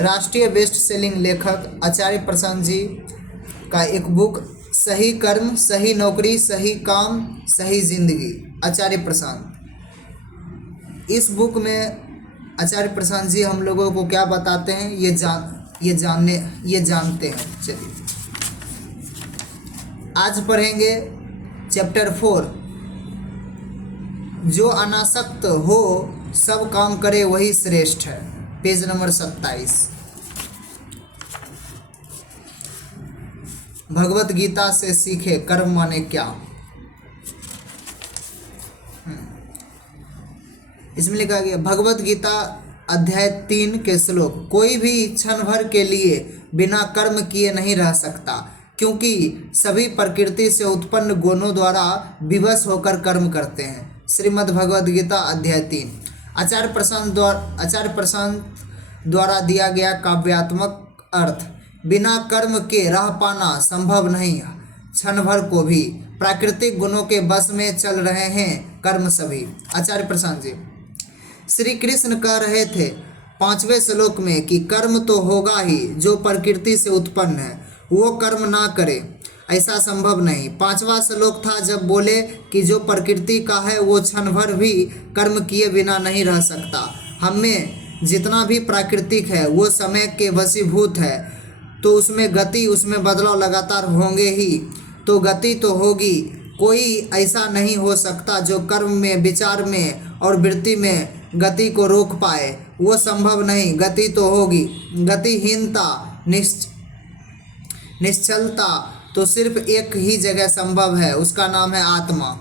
राष्ट्रीय best selling लेखक आचार्य प्रशांत जी का एक बुक सही कर्म, सही नौकरी, सही काम, सही जिंदगी, आचार्य प्रशांत। इस बुक में आचार्य प्रशांत जी हम लोगों को क्या बताते हैं ये जानते हैं। चलिए आज पढ़ेंगे चैप्टर 4, जो अनासक्त हो सब काम करे वही श्रेष्ठ है, पेज नंबर 27। भगवत गीता से सीखे कर्म माने क्या। इसमें लिखा गया भगवत गीता अध्याय 3 के श्लोक, कोई भी क्षण भर के लिए बिना कर्म किए नहीं रह सकता, क्योंकि सभी प्रकृति से उत्पन्न गुणों द्वारा विवश होकर कर्म करते हैं। श्रीमद् भगवद गीता अध्याय 3। आचार्य प्रशांत द्वारा दिया गया काव्यात्मक अर्थ, बिना कर्म के रह पाना संभव नहीं, क्षण भर को भी प्राकृतिक गुणों के बस में चल रहे हैं कर्म सभी। आचार्य प्रशांत जी श्री कृष्ण कह रहे थे 5वें श्लोक में कि कर्म तो होगा ही, जो प्रकृति से उत्पन्न है वो कर्म ना करे ऐसा संभव नहीं। 5वां श्लोक था जब बोले कि जो प्रकृति का है वो क्षण भर भी कर्म किए बिना नहीं रह सकता। हमें जितना भी प्राकृतिक है वो समय के वशीभूत है, तो उसमें गति, उसमें बदलाव लगातार होंगे ही, तो गति तो होगी। कोई ऐसा नहीं हो सकता जो कर्म में, विचार में और वृत्ति में गति को रोक पाए, वो संभव नहीं। गति तो होगी। गतिहीनता, निश्चलता तो सिर्फ एक ही जगह संभव है, उसका नाम है आत्मा।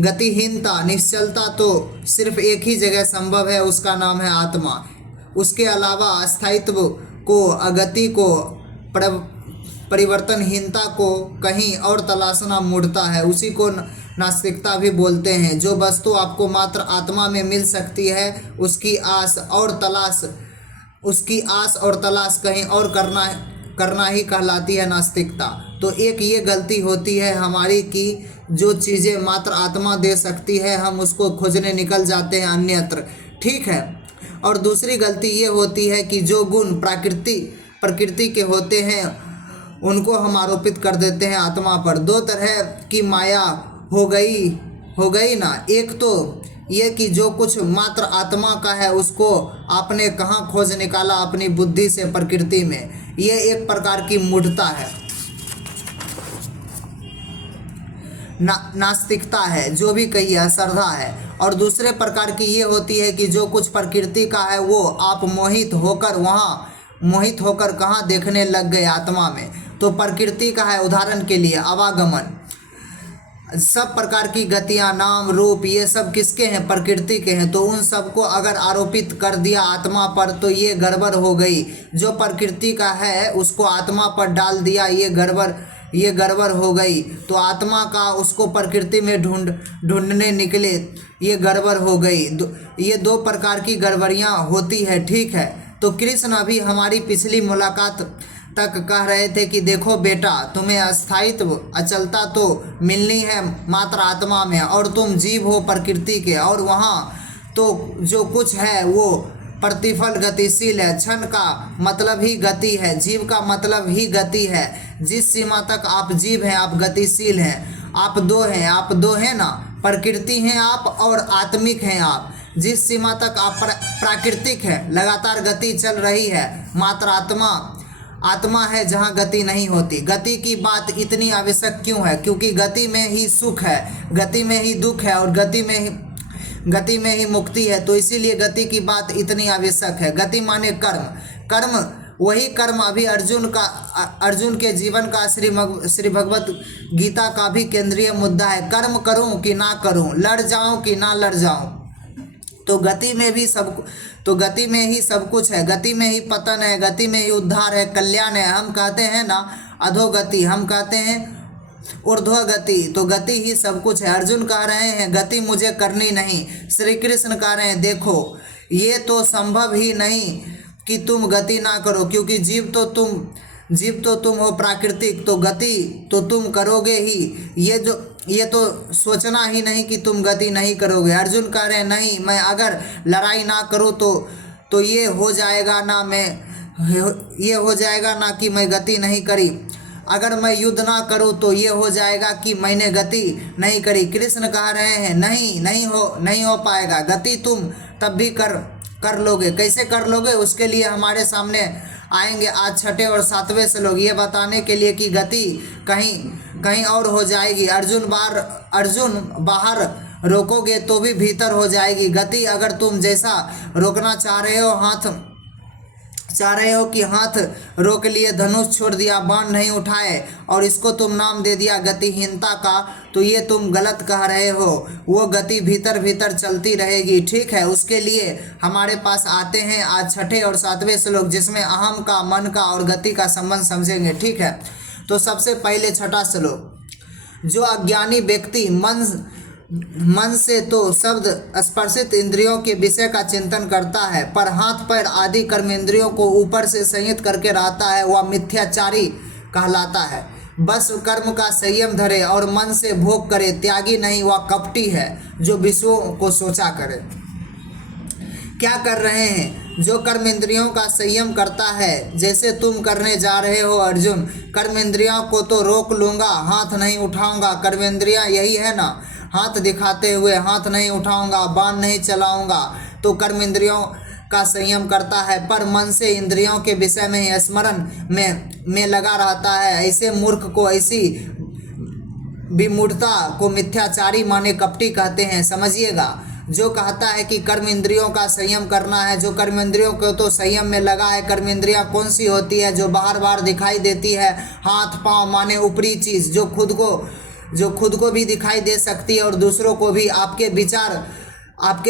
गतिहीनता, निश्चलता तो सिर्फ एक ही जगह संभव है, उसका नाम है आत्मा। उसके अलावा अस्थायित्व को, अगति को, परिवर्तनहीनता को कहीं और तलाशना मूढ़ता है। उसी को नास्तिकता भी बोलते हैं। जो वस्तु आपको मात्र आत्मा में मिल सकती है उसकी आस और तलाश कहीं और करना ही कहलाती है नास्तिकता। तो एक ये गलती होती है हमारी कि जो चीज़ें मात्र आत्मा दे सकती है हम उसको खोजने निकल जाते हैं अन्यत्र, ठीक है। और दूसरी गलती ये होती है कि जो गुण प्रकृति के होते हैं उनको हम आरोपित कर देते हैं आत्मा पर। दो तरह की माया हो गई ना। एक तो ये कि जो कुछ मात्र आत्मा का है उसको आपने कहाँ खोज निकाला अपनी बुद्धि से प्रकृति में, ये एक प्रकार की मूढ़ता है, नास्तिकता है, जो भी कहिए अश्रद्धा है। और दूसरे प्रकार की ये होती है कि जो कुछ प्रकृति का है वो आप मोहित होकर कहाँ देखने लग गए आत्मा में। तो प्रकृति का है, उदाहरण के लिए आवागमन, सब प्रकार की गतियाँ, नाम, रूप, ये सब किसके हैं? प्रकृति के हैं। तो उन सबको अगर आरोपित कर दिया आत्मा पर तो ये गड़बड़ हो गई। जो प्रकृति का है उसको आत्मा पर डाल दिया, ये गड़बड़ हो गई। तो आत्मा का उसको प्रकृति में ढूंढने निकले, ये गड़बड़ हो गई। ये दो प्रकार की गड़बड़ियाँ होती है, ठीक है। तो कृष्ण अभी हमारी पिछली मुलाकात तक कह रहे थे कि देखो बेटा, तुम्हें अस्थायित्व, अचलता तो मिलनी है मात्र आत्मा में, और तुम जीव हो प्रकृति के, और वहाँ तो जो कुछ है वो प्रतिफल गतिशील है। क्षण का मतलब ही गति है, जीव का मतलब ही गति है। जिस सीमा तक आप जीव हैं आप गतिशील हैं। आप दो हैं ना, प्रकृति हैं आप और आत्मिक हैं आप। जिस सीमा तक आप प्राकृतिक है, लगातार गति चल रही है, मात्र आत्मा है जहाँ गति नहीं होती। गति की बात इतनी आवश्यक क्यों है? क्योंकि गति में ही सुख है, गति में ही दुख है, और गति में ही मुक्ति है। तो इसीलिए गति की बात इतनी आवश्यक है। गति माने कर्म वही कर्म अभी अर्जुन के जीवन का श्री भगवत गीता का भी केंद्रीय मुद्दा है। कर्म करूं कि ना करूं, लड़ जाऊं कि ना लड़ जाऊं। तो गति में ही सब कुछ है। गति में ही पतन है, गति में ही उद्धार है, कल्याण है। हम कहते हैं ना अधोगति, हम कहते हैं ऊर्ध्वगति, तो गति ही सब कुछ है। अर्जुन कह रहे हैं गति मुझे करनी नहीं, श्री कृष्ण कह रहे हैं देखो ये तो संभव ही नहीं कि तुम गति ना करो, क्योंकि जीव तो तुम हो प्राकृतिक, तो गति तो तुम करोगे ही। ये तो सोचना ही नहीं कि तुम गति नहीं करोगे। अर्जुन कह रहे हैं नहीं, मैं अगर लड़ाई ना करूँ तो ये हो जाएगा ना कि मैं गति नहीं करी। अगर मैं युद्ध ना करूं तो ये हो जाएगा कि मैंने गति नहीं करी। कृष्ण कह रहे हैं नहीं हो पाएगा। गति तुम तब भी कर लोगे। कैसे कर लोगे? उसके लिए हमारे सामने आएंगे आज छठे और सातवें श्लोक ये बताने के लिए कि गति कहीं और हो जाएगी। अर्जुन बाहर रोकोगे तो भी भीतर हो जाएगी गति। अगर तुम जैसा रोकना चाह रहे हो कि हाथ रोक लिए, धनुष छोड़ दिया, बाण नहीं उठाए और इसको तुम नाम दे दिया गतिहीनता का, तो ये तुम गलत कह रहे हो। वो गति भीतर भीतर चलती रहेगी। ठीक है, उसके लिए हमारे पास आते हैं आज छठे और सातवें श्लोक जिसमें अहम का, मन का और गति का संबंध समझेंगे। ठीक है, तो सबसे पहले छठा श्लोक, जो अज्ञानी व्यक्ति मन से तो शब्द स्पर्शित इंद्रियों के विषय का चिंतन करता है पर हाथ पैर आदि कर्म इंद्रियों को ऊपर से संयत करके रहता है, वह मिथ्याचारी कहलाता है। बस कर्म का संयम धरे और मन से भोग करे, त्यागी नहीं, वह कपटी है जो विषयों को सोचा करे। क्या कर रहे हैं? जो कर्म इंद्रियों का संयम करता है, जैसे तुम करने जा रहे हो अर्जुन। कर्म इंद्रियों को तो रोक लूँगा, हाथ नहीं उठाऊंगा। कर्म इंद्रियाँ यही है ना, हाथ दिखाते हुए हाथ नहीं उठाऊंगा, बाण नहीं चलाऊंगा, तो कर्म इंद्रियों का संयम करता है पर मन से इंद्रियों के विषय में ही स्मरण में लगा रहता है। ऐसे मूर्ख को, ऐसी विमूढ़ता को मिथ्याचारी माने कपटी कहते हैं। समझिएगा, जो कहता है कि कर्म इंद्रियों का संयम करना है, जो कर्म इंद्रियों को तो संयम में लगा है। कर्म इंद्रियां कौन सी होती है? जो बार बार दिखाई देती है, हाथ पांव माने ऊपरी चीज़, जो खुद को भी दिखाई दे सकती है और दूसरों को भी। आपके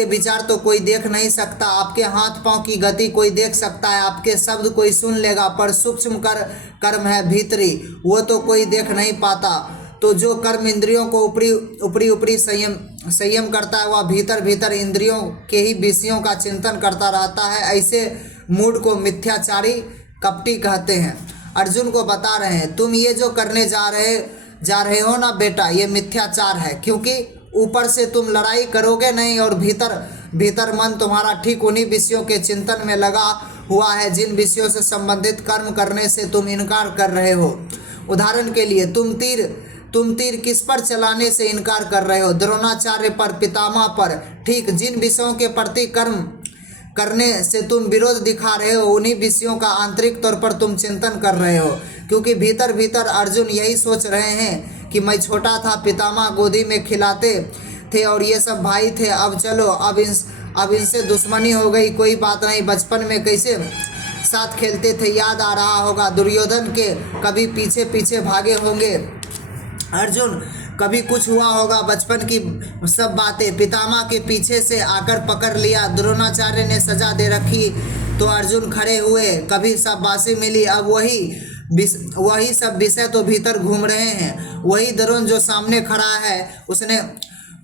विचार तो कोई देख नहीं सकता, आपके हाथ पांव की गति कोई देख सकता है, आपके शब्द कोई सुन लेगा, पर सूक्ष्म कर्म है भीतरी, वो तो कोई देख नहीं पाता। तो जो कर्म इंद्रियों को ऊपरी संयम करता है, वह भीतर भीतर इंद्रियों के ही विषयों का चिंतन करता रहता है। ऐसे मूड को मिथ्याचारी कपटी कहते हैं। अर्जुन को बता रहे हैं, तुम ये जो करने जा रहे हो ना बेटा, ये मिथ्याचार है, क्योंकि ऊपर से तुम लड़ाई करोगे नहीं और भीतर मन तुम्हारा ठीक उन्हीं विषयों के चिंतन में लगा हुआ है जिन विषयों से संबंधित कर्म करने से तुम इनकार कर रहे हो। उदाहरण के लिए तुम तीर किस पर चलाने से इनकार कर रहे हो? द्रोणाचार्य पर, पितामह पर। ठीक जिन विषयों के प्रति कर्म करने से तुम विरोध दिखा रहे हो, उन्हीं विषयों का आंतरिक तौर पर तुम चिंतन कर रहे हो। क्योंकि भीतर भीतर अर्जुन यही सोच रहे हैं कि मैं छोटा था, पितामह गोदी में खिलाते थे और ये सब भाई थे, अब चलो अब इनसे दुश्मनी हो गई, कोई बात नहीं, बचपन में कैसे साथ खेलते थे याद आ रहा होगा, दुर्योधन के कभी पीछे पीछे भागे होंगे अर्जुन, कभी कुछ हुआ होगा, बचपन की सब बातें पितामह के पीछे से आकर पकड़ लिया, द्रोणाचार्य ने सजा दे रखी तो अर्जुन खड़े हुए, कभी शाबाशी मिली, अब वही सब विषय तो भीतर घूम रहे हैं। वही द्रोण जो सामने खड़ा है,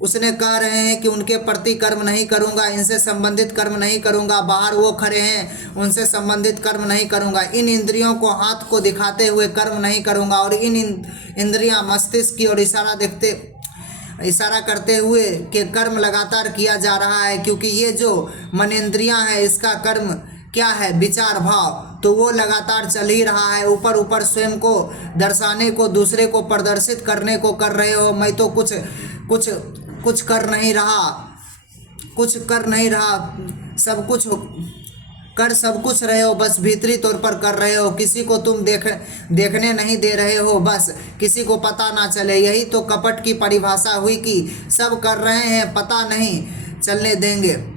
उसने कह रहे हैं कि उनके प्रति कर्म नहीं करूंगा, इनसे संबंधित कर्म नहीं करूंगा। बाहर वो खड़े हैं, उनसे संबंधित कर्म नहीं करूंगा। इन इंद्रियों को, हाथ को दिखाते हुए कर्म नहीं करूंगा और इन इंद्रियां मस्तिष्क की ओर इशारा करते हुए कि कर्म लगातार किया जा रहा है, क्योंकि ये जो मनेंद्रियां हैं इसका कर्म क्या है? विचार भाव, तो वो लगातार चल ही रहा है। ऊपर ऊपर स्वयं को दर्शाने को, दूसरे को प्रदर्शित करने को कर रहे हो। मैं तो कुछ कर नहीं रहा, सब कुछ रहे हो, बस भीतरी तौर पर कर रहे हो। किसी को तुम देखने नहीं दे रहे हो, बस किसी को पता ना चले। यही तो कपट की परिभाषा हुई कि सब कर रहे हैं, पता नहीं चलने देंगे।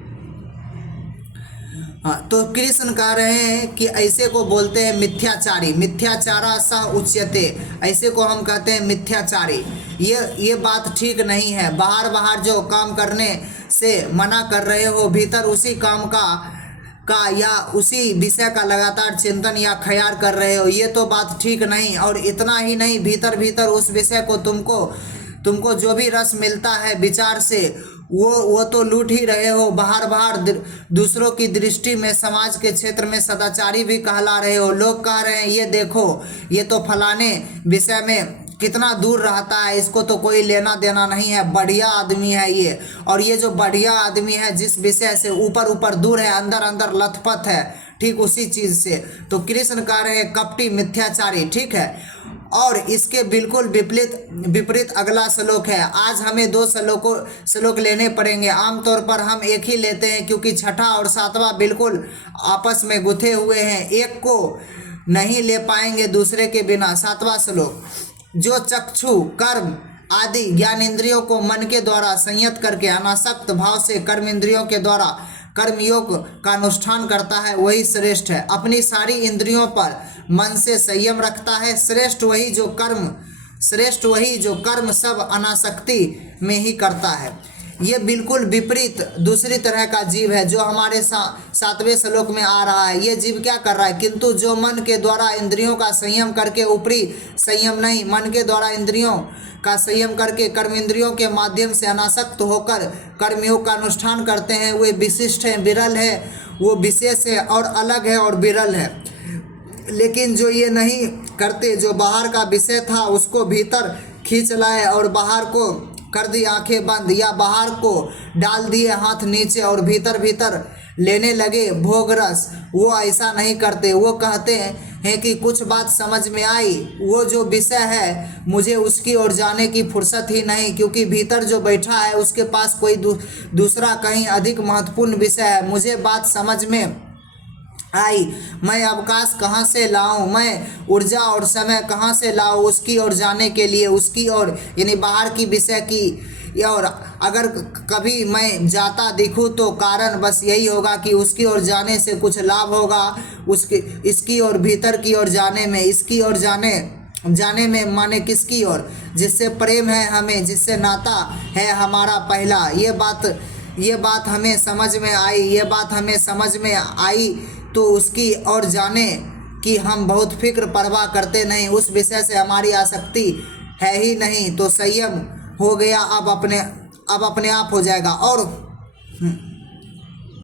हाँ, तो कृष्ण कह रहे हैं कि ऐसे को बोलते हैं मिथ्याचारी। मिथ्याचारा स उच्यते, ऐसे को हम कहते हैं मिथ्याचारी। ये बात ठीक नहीं है। बाहर जो काम करने से मना कर रहे हो, भीतर उसी काम का या उसी विषय का लगातार चिंतन या ख्याल कर रहे हो, ये तो बात ठीक नहीं। और इतना ही नहीं, भीतर उस विषय को तुमको जो भी रस मिलता है विचार से, वो तो लूट ही रहे हो। बाहर दूसरों की दृष्टि में, समाज के क्षेत्र में सदाचारी भी कहला रहे हो। लोग कह रहे हैं ये देखो, ये तो फलाने विषय में कितना दूर रहता है इसको तो कोई लेना देना नहीं है, बढ़िया आदमी है ये। और ये जो बढ़िया आदमी है जिस विषय से ऊपर ऊपर दूर है, अंदर अंदर लथपथ है, ठीक उसी चीज से। तो कृष्ण कह रहे हैं कपटी मिथ्याचारी, ठीक है। और इसके बिल्कुल विपरीत अगला श्लोक है। आज हमें दो श्लोक लेने पड़ेंगे। आमतौर पर हम एक ही लेते हैं क्योंकि छठा और सातवां बिल्कुल आपस में गुथे हुए हैं, एक को नहीं ले पाएंगे दूसरे के बिना। सातवां श्लोक, जो चक्षु कर्म आदि ज्ञान इंद्रियों को मन के द्वारा संयत करके अनासक्त भाव से कर्म इंद्रियों के द्वारा कर्मयोग का अनुष्ठान करता है वही श्रेष्ठ है। अपनी सारी इंद्रियों पर मन से संयम रखता है। श्रेष्ठ वही जो कर्म सब अनासक्ति में ही करता है। ये बिल्कुल विपरीत दूसरी तरह का जीव है जो हमारे सातवें श्लोक में आ रहा है। ये जीव क्या कर रहा है, किंतु जो मन के द्वारा इंद्रियों का संयम करके, ऊपरी संयम नहीं, मन के द्वारा इंद्रियों का संयम करके कर्म इंद्रियों के माध्यम से अनासक्त होकर कर्मयोग का अनुष्ठान करते हैं, वे विशिष्ट हैं, विरल है, वो विशेष है और अलग है और विरल है। लेकिन जो ये नहीं करते, जो बाहर का विषय था उसको भीतर खींच लाए और बाहर को कर दी आंखें बंद, या बाहर को डाल दिए हाथ नीचे और भीतर भीतर लेने लगे भोग रस, वो ऐसा नहीं करते। वो कहते हैं कि कुछ बात समझ में आई, वो जो विषय है मुझे उसकी ओर जाने की फुर्सत ही नहीं, क्योंकि भीतर जो बैठा है उसके पास कोई दूसरा कहीं अधिक महत्वपूर्ण विषय है। मुझे बात समझ में आई, मैं अवकाश कहाँ से लाऊं, मैं ऊर्जा और समय कहाँ से लाऊं उसकी ओर जाने के लिए, उसकी ओर यानी बाहर की विषय की। और अगर कभी मैं जाता दिखूं तो कारण बस यही होगा कि उसकी ओर जाने से कुछ लाभ होगा, इसकी ओर भीतर की ओर जाने में, इसकी ओर जाने में माने किसकी ओर, जिससे प्रेम है हमें, जिससे नाता है हमारा पहला। ये बात हमें समझ में आई तो उसकी ओर जाने कि हम बहुत फिक्र परवाह करते नहीं, उस विषय से हमारी आसक्ति है ही नहीं, तो संयम हो गया, अब अपने आप हो जाएगा। और